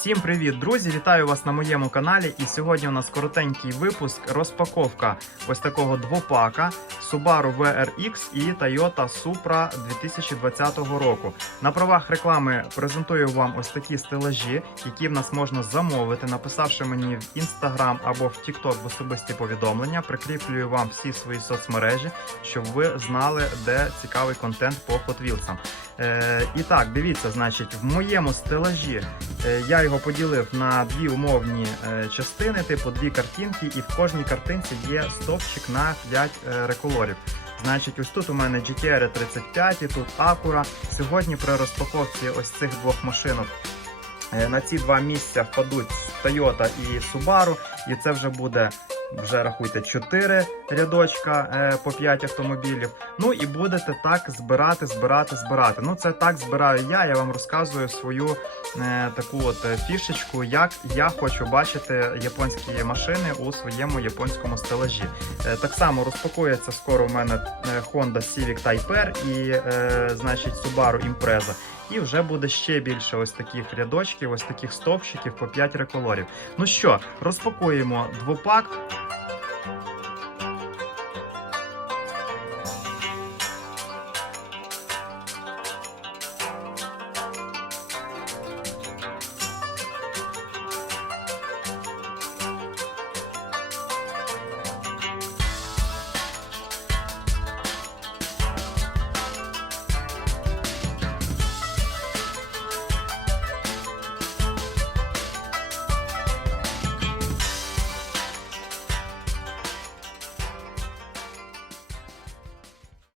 Всім привіт, друзі! Вітаю вас на моєму каналі. І сьогодні у нас коротенький випуск розпаковка ось такого двопака Subaru WRX і Toyota Supra 2020 року. На правах реклами презентую вам ось такі стелажі, які в нас можна замовити, написавши мені в Instagram або в TikTok в особисті повідомлення. Прикріплюю вам всі свої соцмережі, щоб ви знали, де цікавий контент по Hot Wheels. Е, і так, дивіться, значить, в моєму стелажі е, я його поділив на дві умовні е, частини, типу дві картинки, і в кожній картинці є стовпчик на 5 е, реколорів. Значить, ось тут у мене GTR 35, і тут Acura. Сьогодні при розпаковці ось цих двох машинок е, на ці два місця впадуть Toyota і Subaru, і це вже буде. Вже рахуйте 4 рядочка е, по 5 автомобілів. Ну і будете так збирати, збирати, збирати. Ну це так збираю я. Я вам розказую свою е, таку от е, фішечку, як я хочу бачити японські машини у своєму японському стелажі. Е, так само розпакується скоро у мене е, Honda Civic Type R і е, значить Subaru Impreza. І вже буде ще більше ось таких рядочків, ось таких стовпчиків по 5 реколорів. Ну що, розпакуємо двопак.